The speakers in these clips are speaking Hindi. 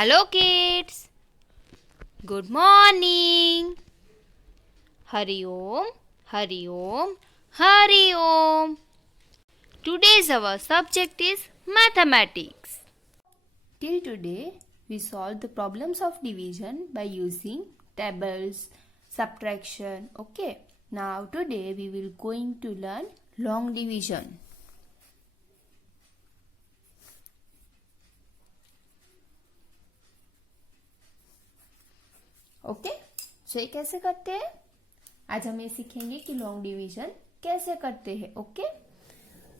Hello kids. Good morning. Hari Om, Hari Om, Hari Om. Today's our subject is mathematics. Till today we solved the problems of division by using tables, subtraction. Okay. Now today we will going to learn long division. Okay so ये कैसे करते हैं? आज हम ये सीखेंगे कि लॉन्ग डिवीजन कैसे करते हैं. Okay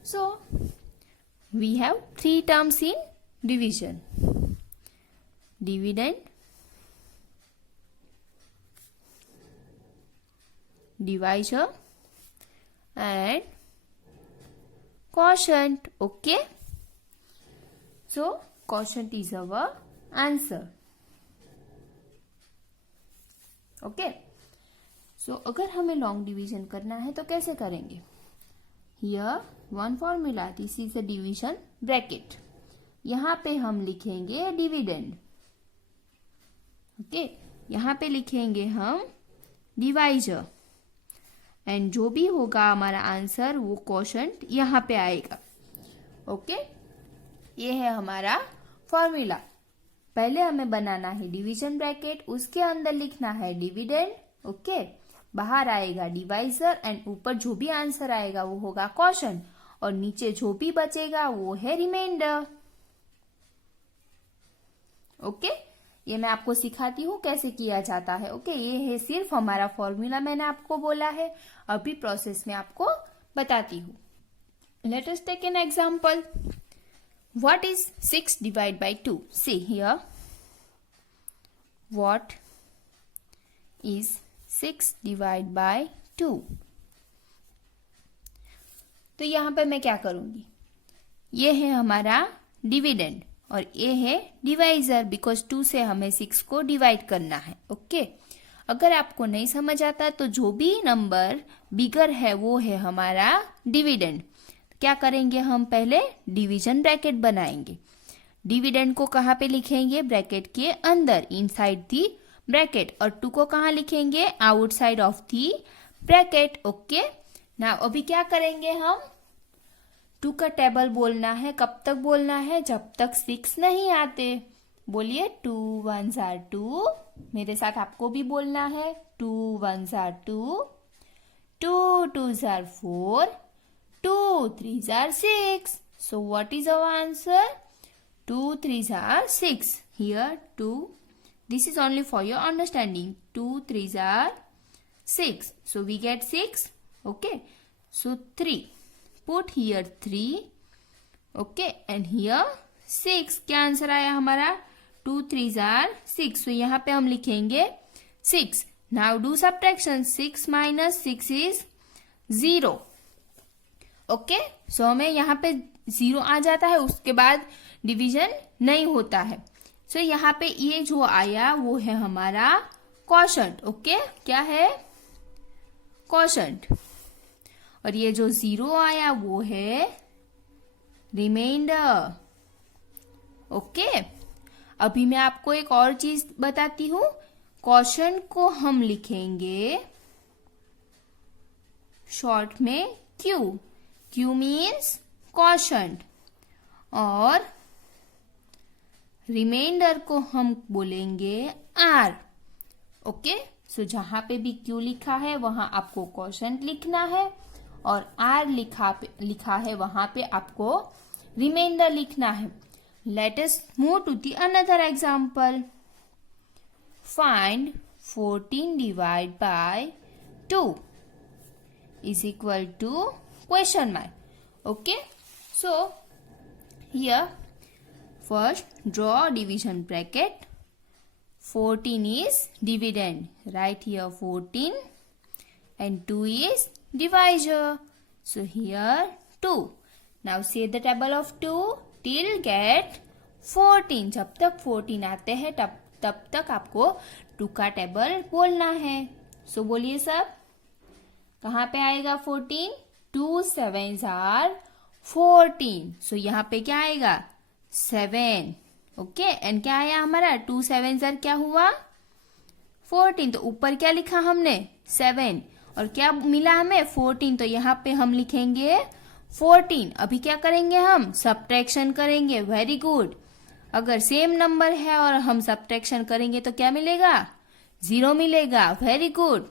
so we have 3 terms in division: dividend, divisor and quotient. Okay so quotient is our answer. Okay so अगर हमें लॉन्ग डिवीजन करना है तो कैसे करेंगे? Here one formula, this is a division bracket. यहां पे हम लिखेंगे डिविडेंड. ओके यहां पे लिखेंगे हम डिवाइजर एंड जो भी होगा हमारा आंसर वो क्वोशंट यहां पे आएगा. ओके ये है हमारा फॉर्मूला. पहले हमें बनाना है डिवीजन ब्रैकेट, उसके अंदर लिखना है डिविडेंड. ओके बाहर आएगा डिवाइजर एंड ऊपर जो भी आंसर आएगा वो होगा क्वोशंट और नीचे जो भी बचेगा वो है रिमाइंडर. ओके ये मैं आपको सिखाती हूँ कैसे किया जाता है. ओके ये है सिर्फ हमारा फॉर्मूला, मैंने आपको बोला है. अभी प्रोसेस में आपको बताती हूँ. Let us take an example. What is 6 divided by 2? See here. What is 6 divided by 2? तो यहां पे मैं क्या करूंगी? ये है हमारा डिविडेंड और ये है डिवाइजर, बिकॉज 2 से हमें 6 को डिवाइड करना है. ओके अगर आपको नहीं समझ आता तो जो भी नंबर बिगर है वो है हमारा डिविडेंड. क्या करेंगे हम? पहले डिवीजन ब्रैकेट बनाएंगे. डिविडेंड को कहाँ पे लिखेंगे? ब्रैकेट के अंदर, इनसाइड दी ब्रैकेट. और 2 को कहाँ लिखेंगे? Outside of the bracket. Okay ना अभी क्या करेंगे हम? 2 का टेबल बोलना है. कब तक बोलना है? जब तक 6 नहीं आते. बोलिए 2 1s are 2. मेरे साथ आपको भी बोलना है. 2 1s are 2, 2 2s are 4, 2 3s are 6. So what is our answer? 2 3s are 6. Here 2. This is only for your understanding. 2 3s are 6. So we get 6. Okay. So 3. Put here 3. Okay. And here 6. क्या आंसर आया हमारा? 2 3s are 6. So यहाँ पे हम लिखेंगे 6. Now do subtraction. 6 minus 6 is 0. Okay so हमें यहाँ पे 0 आ जाता है, उसके बाद डिवीजन नहीं होता है. सो यहाँ पे ये जो आया वो है हमारा क्वोशंट. ओके क्या है? क्वोशंट. और ये जो 0 आया वो है रिमाइंडर. ओके अभी मैं आपको एक और चीज बताती हूँ. क्वोशंट को हम लिखेंगे शॉर्ट में क्यू. Q means quotient और रिमाइंडर को हम बोलेंगे R. ओके सो जहां पे भी Q लिखा है वहां आपको क्वोशंट लिखना है और R लिखा है वहां पे आपको रिमाइंडर लिखना है. Let us move to the another example. Find 14 divide by 2 is equal to question mark. Okay so here first draw division bracket. 14 is dividend. Write here 14 and 2 is divisor. So here 2. Now say the table of 2 till get 14. जब तक 14 आते हैं तब तक आपको 2 का टेबल बोलना है. So बोलिए सब. कहाँ पे आएगा 14? 2 7s are 14. सो यहाँ पे क्या आएगा? 7. ओके एंड क्या आया हमारा 2 7 जार क्या हुआ 14। तो ऊपर क्या लिखा हमने 7 और क्या मिला हमें 14। तो यहाँ पे हम लिखेंगे 14। अभी क्या करेंगे हम सब्ट्रैक्शन करेंगे। Very good. अगर सेम नंबर है और हम सब्ट्रैक्शन करेंगे तो क्या मिलेगा 0 मिलेगा। Very good.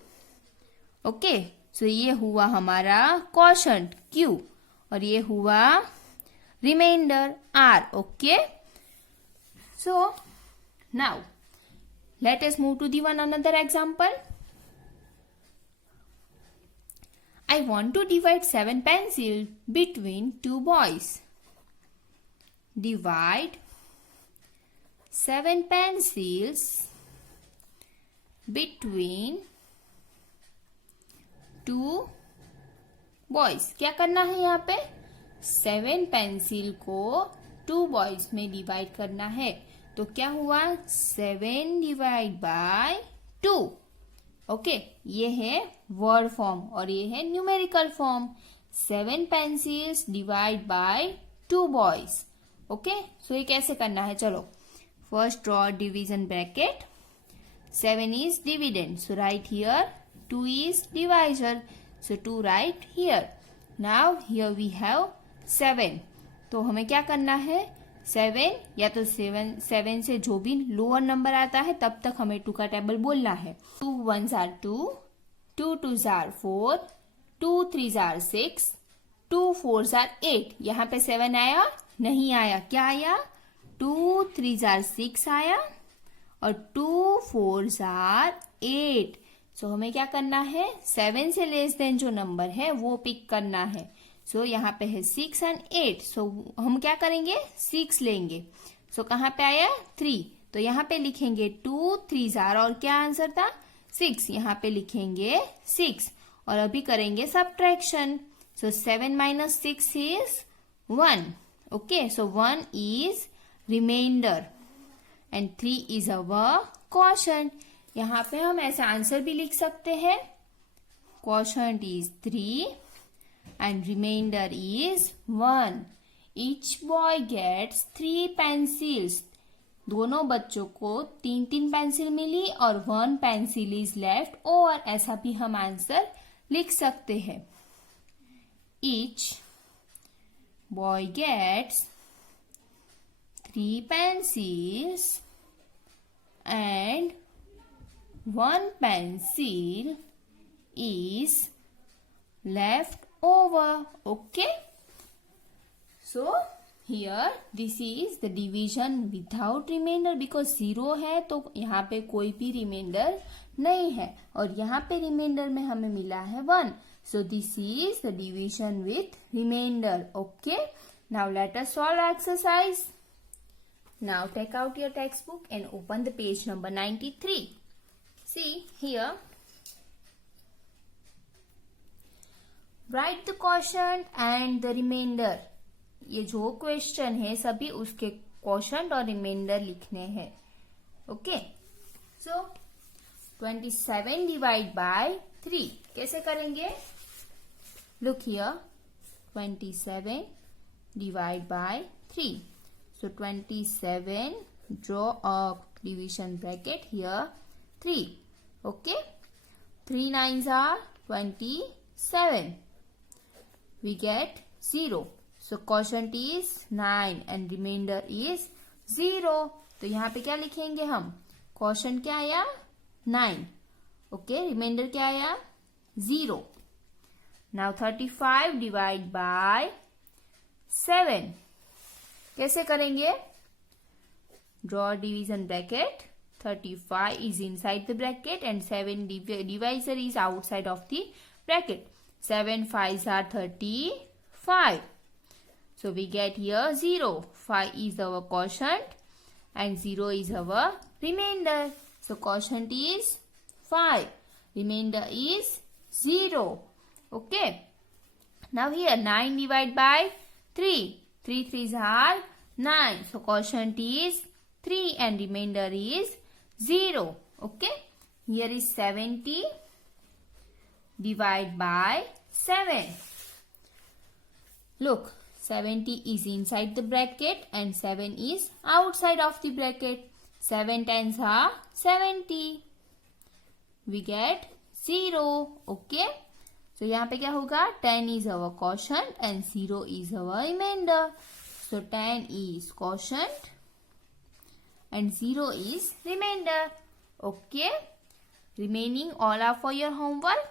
ओके सो ये हुआ हमारा क्वोशंट Q और ये हुआ reminder R। Okay so now let us move to the one another example. I want to divide 7 pencils between 2 boys. Divide 7 pencils between 2 boys. क्या करना है यहाँ पे 7 पेंसिल को 2 बॉयज में डिवाइड करना है। तो क्या हुआ 7 डिवाइड बाय 2। ओके ये है वर्ड फॉर्म और ये है numerical form. 7 pencils divide by 2 boys. Okay so ये कैसे करना है चलो first draw division bracket. 7 is dividend so write here 2 is divisor so 2 write here. Now here we have 7। तो हमें क्या करना है 7 या तो 7 से जो भी लोअर नंबर आता है तब तक हमें 2 का टेबल बोलना है। 2 1s are 2, 2 2s are 4, 2 3s are 6, 2 4s are 8। यहाँ पे 7 आया नहीं आया क्या आया 2 3s are 6 आया और 2 4s are 8। सो हमें क्या करना है 7 से लेस देन जो नंबर है वो पिक करना है। सो यहाँ पे है 6 एंड 8। सो हम क्या करेंगे 6 लेंगे। सो कहाँ पे आया 3। तो यहाँ पे लिखेंगे 2 3 जार और क्या आंसर था 6। यहाँ पे लिखेंगे 6 और अभी करेंगे subtraction. So 7 minus 6 is 1। Okay so 1 is reminder and 3 is our quotient. यहाँ पे हम ऐसा आंसर भी लिख सकते हैं quotient is 3 and remainder is 1. Each boy gets 3 pencils. दोनों बच्चों को 3 पेंसिल मिली और 1 पेंसिल इज लेफ्ट ओवर। ऐसा भी हम आंसर लिख सकते हैं। Each boy gets 3 pencils and 1 pencil is left over. Okay so here this is the division without remainder because 0 है तो यहाँ पे कोई भी रिमाइंडर नहीं है और यहाँ पे रिमाइंडर में हमें मिला है 1। so this is the division with remainder. Okay now let us solve exercise. now take out your textbook and open the page number 93. see here write the quotient and the remainder. ये जो क्वेश्चन है सभी उसके क्वोशंट और रिमाइंडर लिखने हैं। ओके सो 27 डिवाइड बाय 3 कैसे करेंगे look here 27 divide by 3। So 27 draw a division bracket here 3। Okay 3 9s are 27. We get 0. So quotient is 9 and remainder is 0. तो यहाँ पे क्या लिखेंगे हम क्वोशंट क्या आया 9। ओके रिमाइंडर क्या आया 0। नाउ 35 डिवाइड बाय 7 कैसे करेंगे draw division bracket 35 is inside the bracket and 7 divisor is outside of the bracket. 7 5s are 35. So we get here 0. 5 is our quotient and 0 is our remainder. So quotient is 5. Remainder is 0. Okay. Now here 9 divided by 3. 3 3s are 9. So quotient is 3 and remainder is 0. Okay. Here is 70 divide by 7. Look 70 is inside the bracket and 7 is outside of the bracket. 7 tens are 70. We get 0. Okay. So यहाँ पे क्या होगा? 10 is our quotient and 0 is our remainder. So 10 is quotient and 0 is remainder. Okay. Remaining all are for your homework.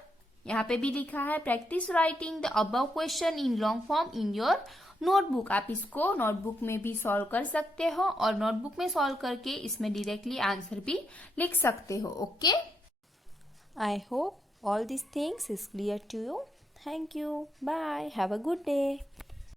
यहाँ पे भी लिखा है practice writing the above question in long form in your notebook. आप इसको नोटबुक में भी सॉल्व कर सकते हो और नोटबुक में सॉल्व करके इसमें डायरेक्टली आंसर भी लिख सकते हो. Okay. I hope all these things is clear to you. Thank you. Bye. Have a good day.